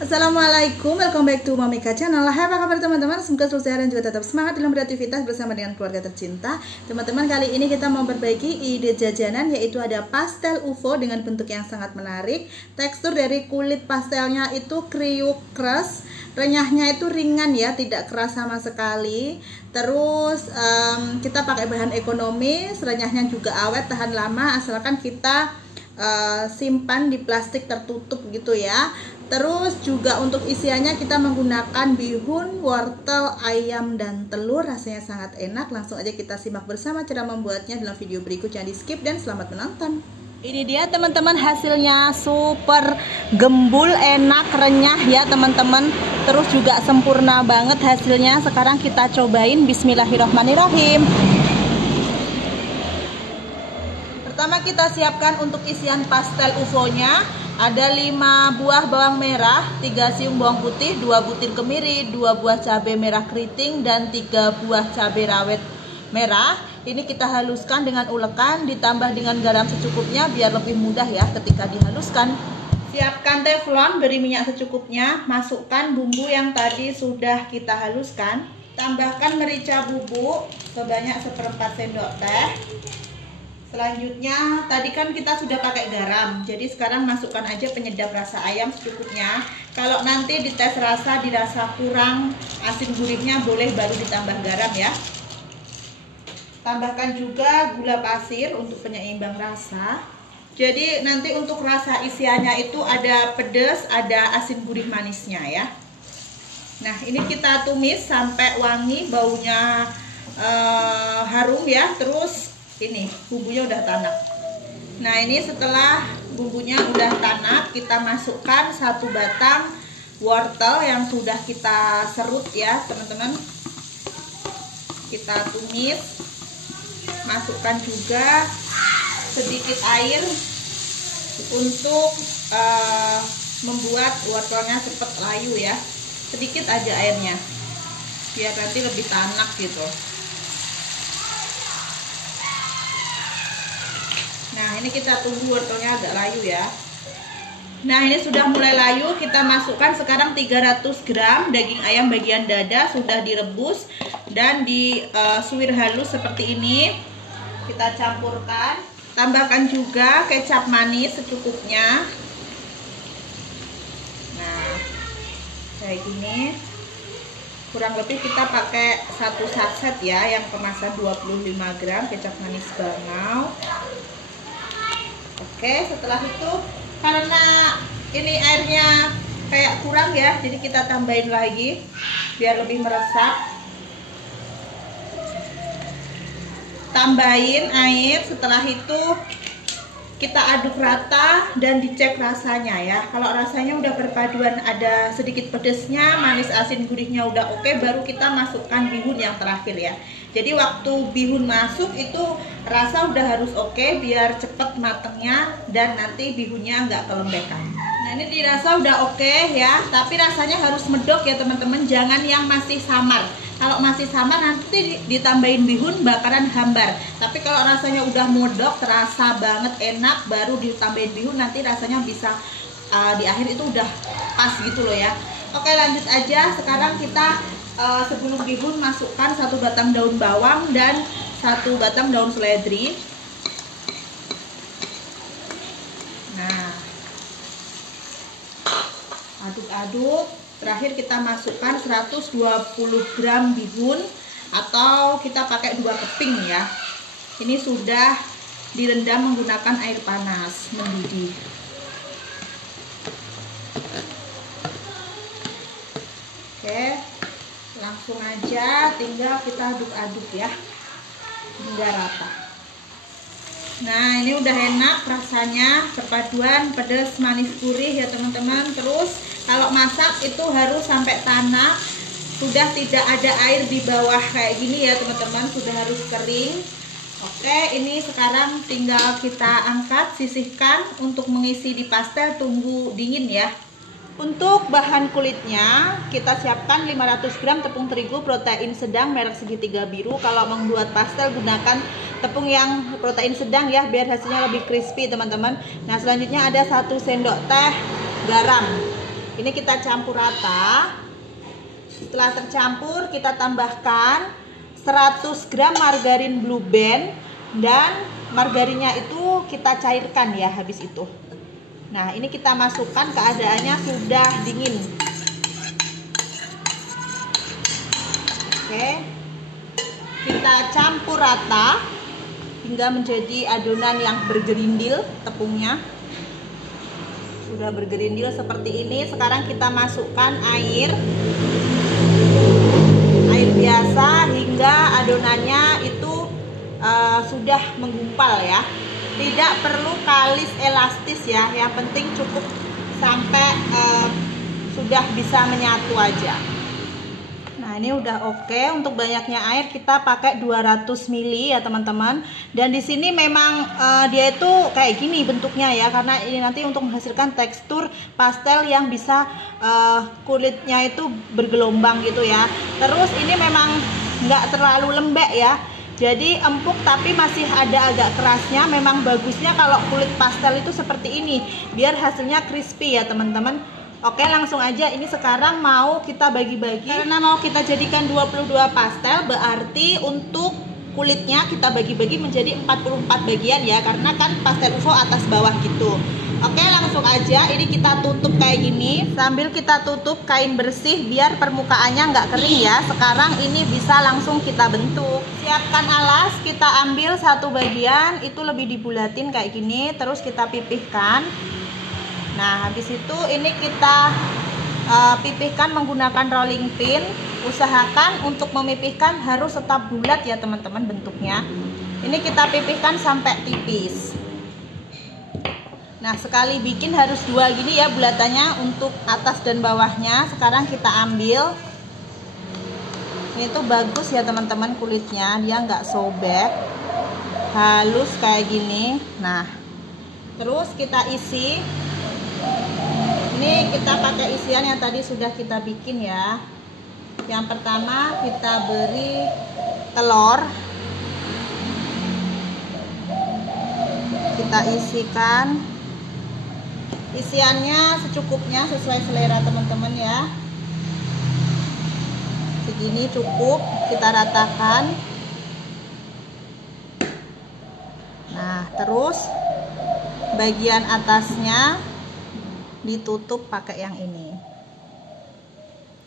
Assalamualaikum, welcome back to Momika Channel. Hai, apa kabar teman-teman? Semoga selalu sehat dan juga tetap semangat dalam beraktivitas bersama dengan keluarga tercinta. Teman-teman, kali ini kita mau berbagi ide jajanan, yaitu ada pastel UFO dengan bentuk yang sangat menarik. Tekstur dari kulit pastelnya itu kriuk keras, renyahnya itu ringan ya, tidak keras sama sekali. Terus kita pakai bahan ekonomis, renyahnya juga awet, tahan lama, asalkan kita simpan di plastik tertutup gitu ya. Terus juga untuk isiannya kita menggunakan bihun, wortel, ayam, dan telur. Rasanya sangat enak. Langsung aja kita simak bersama cara membuatnya dalam video berikut. Jangan di skip dan selamat menonton. Ini dia teman-teman, hasilnya super gembul, enak, renyah ya teman-teman. Terus juga sempurna banget hasilnya. Sekarang kita cobain. Bismillahirrahmanirrahim. Pertama kita siapkan untuk isian pastel UFO-nya. Ada 5 buah bawang merah, 3 siung bawang putih, 2 butir kemiri, 2 buah cabai merah keriting, dan 3 buah cabai rawit merah. Ini kita haluskan dengan ulekan, ditambah dengan garam secukupnya biar lebih mudah ya ketika dihaluskan. Siapkan teflon, beri minyak secukupnya, masukkan bumbu yang tadi sudah kita haluskan. Tambahkan merica bubuk sebanyak 1/4 sendok teh. Selanjutnya, tadi kan kita sudah pakai garam, jadi sekarang masukkan aja penyedap rasa ayam secukupnya. Kalau nanti dites rasa, dirasa kurang asin gurihnya, boleh baru ditambah garam ya. Tambahkan juga gula pasir untuk penyeimbang rasa. Jadi nanti untuk rasa isiannya itu ada pedas, ada asin gurih manisnya ya. Nah, ini kita tumis sampai wangi, baunya harum ya. Terus ini bumbunya udah tanak. Nah, ini setelah bumbunya udah tanak, kita masukkan 1 batang wortel yang sudah kita serut ya teman-teman. Kita tumis. Masukkan juga sedikit air untuk membuat wortelnya cepat layu ya. Sedikit aja airnya biar nanti lebih tanak gitu. Nah, ini kita tunggu wortelnya agak layu ya. Nah, ini sudah mulai layu. Kita masukkan sekarang 300 gram daging ayam bagian dada, sudah direbus dan disuir halus seperti ini. Kita campurkan. Tambahkan juga kecap manis secukupnya. Nah, kayak gini. Kurang lebih kita pakai 1 saset ya, yang kemasan 25 gram kecap manis bangau. Oke, setelah itu karena ini airnya kayak kurang ya, jadi kita tambahin lagi biar lebih meresap. Tambahin air, setelah itu kita aduk rata dan dicek rasanya ya. Kalau rasanya udah berpaduan, ada sedikit pedesnya, manis asin gurihnya udah oke, baru kita masukkan bihun yang terakhir ya. Jadi waktu bihun masuk itu rasa udah harus oke, biar cepet matengnya dan nanti bihunnya nggak kelembekan. Nah, ini dirasa udah oke ya, tapi rasanya harus medok ya teman-teman, jangan yang masih samar. Kalau masih samar nanti ditambahin bihun bakaran hambar. Tapi kalau rasanya udah medok, terasa banget enak, baru ditambahin bihun, nanti rasanya bisa di akhir itu udah pas gitu loh ya. Oke, lanjut aja. Sekarang kita sebelum bihun masukkan 1 batang daun bawang dan 1 batang daun seledri. Nah, aduk-aduk. Terakhir kita masukkan 120 gram bihun, atau kita pakai 2 keping ya. Ini sudah direndam menggunakan air panas mendidih. Oke, langsung aja tinggal kita aduk-aduk ya hingga rata. Nah, ini udah enak rasanya, perpaduan pedas manis gurih ya teman-teman. Terus kalau masak itu harus sampai tanak, sudah tidak ada air di bawah kayak gini ya teman-teman, sudah harus kering. Oke, ini sekarang tinggal kita angkat, sisihkan untuk mengisi di pastel, tunggu dingin ya. Untuk bahan kulitnya kita siapkan 500 gram tepung terigu protein sedang merek segitiga biru. Kalau membuat pastel gunakan tepung yang protein sedang ya, biar hasilnya lebih crispy teman-teman. Nah, selanjutnya ada 1 sendok teh garam. Ini kita campur rata. Setelah tercampur, kita tambahkan 100 gram margarin Blue Band, dan margarinnya itu kita cairkan ya habis itu. Nah, ini kita masukkan, keadaannya sudah dingin. Oke. Kita campur rata hingga menjadi adonan yang bergerindil tepungnya. Sudah bergerindil seperti ini. Sekarang kita masukkan air biasa hingga adonannya itu sudah menggumpal ya. Tidak perlu kalis elastis ya, yang penting cukup sampai sudah bisa menyatu aja. Nah, ini udah oke. Untuk banyaknya air kita pakai 200 ml ya teman-teman. Dan di sini memang dia itu kayak gini bentuknya ya, karena ini nanti untuk menghasilkan tekstur pastel yang bisa kulitnya itu bergelombang gitu ya. Terus ini memang nggak terlalu lembek ya, jadi empuk tapi masih ada agak kerasnya. Memang bagusnya kalau kulit pastel itu seperti ini, biar hasilnya crispy ya teman-teman. Oke, langsung aja. Ini sekarang mau kita bagi-bagi, karena mau kita jadikan 22 pastel, berarti untuk kulitnya kita bagi-bagi menjadi 44 bagian ya, karena kan pastel UFO atas bawah gitu. Oke, langsung aja. Ini kita tutup kayak gini, sambil kita tutup kain bersih biar permukaannya nggak kering ya. Sekarang ini bisa langsung kita bentuk. Siapkan alas, kita ambil satu bagian, itu lebih dibulatin kayak gini, terus kita pipihkan. Nah, habis itu ini kita pipihkan menggunakan rolling pin. Usahakan untuk memipihkan harus tetap bulat ya teman-teman bentuknya. Ini kita pipihkan sampai tipis. Nah, sekali bikin harus dua gini ya bulatannya untuk atas dan bawahnya. Sekarang kita ambil. Ini tuh bagus ya teman-teman kulitnya, dia nggak sobek, halus kayak gini. Nah, terus kita isi. Ini kita pakai isian yang tadi sudah kita bikin ya. Yang pertama kita beri telur. Kita isikan. Isiannya secukupnya sesuai selera teman-teman ya. Segini cukup, kita ratakan. Nah, terus bagian atasnya ditutup pakai yang ini.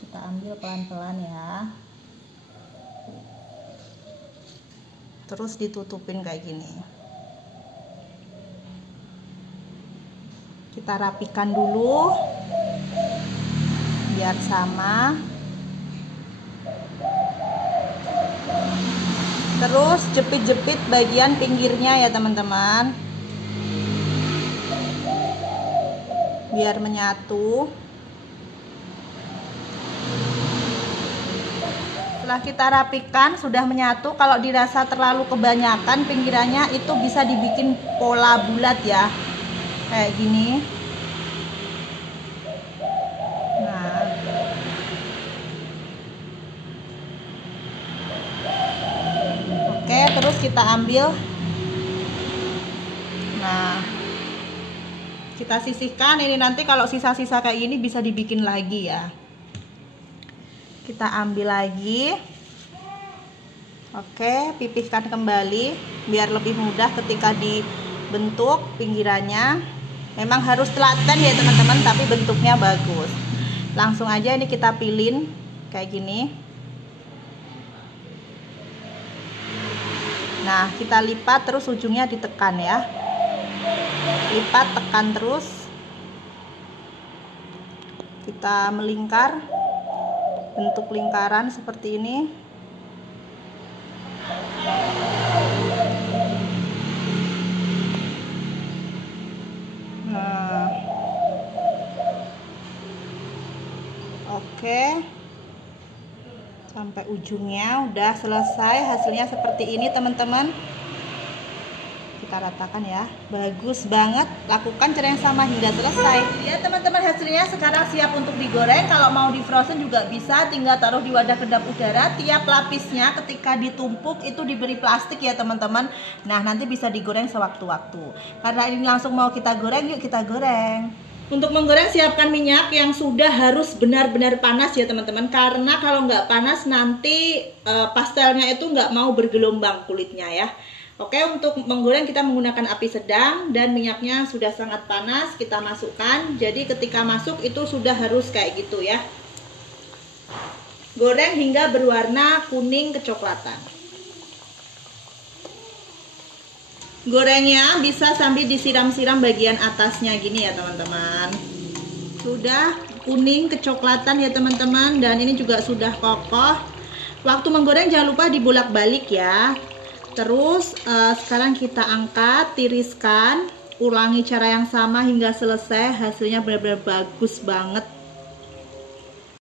Kita ambil pelan-pelan ya. Terus ditutupin kayak gini. Kita rapikan dulu biar sama. Terus jepit-jepit bagian pinggirnya ya teman-teman, biar menyatu. Setelah kita rapikan sudah menyatu. Kalau dirasa terlalu kebanyakan pinggirannya, itu bisa dibikin pola bulat ya, kayak gini. Nah, oke, terus kita ambil. Nah, kita sisihkan. Ini nanti kalau sisa-sisa kayak gini bisa dibikin lagi ya. Kita ambil lagi. Oke, pipihkan kembali biar lebih mudah ketika dibentuk pinggirannya. Memang harus telaten ya teman-teman, tapi bentuknya bagus. Langsung aja ini kita pilin kayak gini. Nah, kita lipat terus ujungnya ditekan ya. Lipat, tekan terus. Kita melingkar, bentuk lingkaran seperti ini. Nah, oke, sampai ujungnya udah selesai. Hasilnya seperti ini teman-teman. Kita ratakan ya, bagus banget. Lakukan cara yang sama hingga selesai ya teman-teman. Hasilnya sekarang siap untuk digoreng. Kalau mau di frozen juga bisa, tinggal taruh di wadah kedap udara. Tiap lapisnya ketika ditumpuk itu diberi plastik ya teman-teman. Nah, nanti bisa digoreng sewaktu-waktu. Karena ini langsung mau kita goreng, yuk kita goreng. Untuk menggoreng siapkan minyak yang sudah harus benar-benar panas ya teman-teman, karena kalau nggak panas nanti pastelnya itu nggak mau bergelombang kulitnya ya. Oke, untuk menggoreng kita menggunakan api sedang dan minyaknya sudah sangat panas, kita masukkan. Jadi ketika masuk itu sudah harus kayak gitu ya. Goreng hingga berwarna kuning kecoklatan. Gorengnya bisa sambil disiram-siram bagian atasnya gini ya teman-teman. Sudah kuning kecoklatan ya teman-teman, dan ini juga sudah kokoh. Waktu menggoreng jangan lupa dibolak-balik ya. Terus sekarang kita angkat, tiriskan, ulangi cara yang sama hingga selesai. Hasilnya benar-benar bagus banget.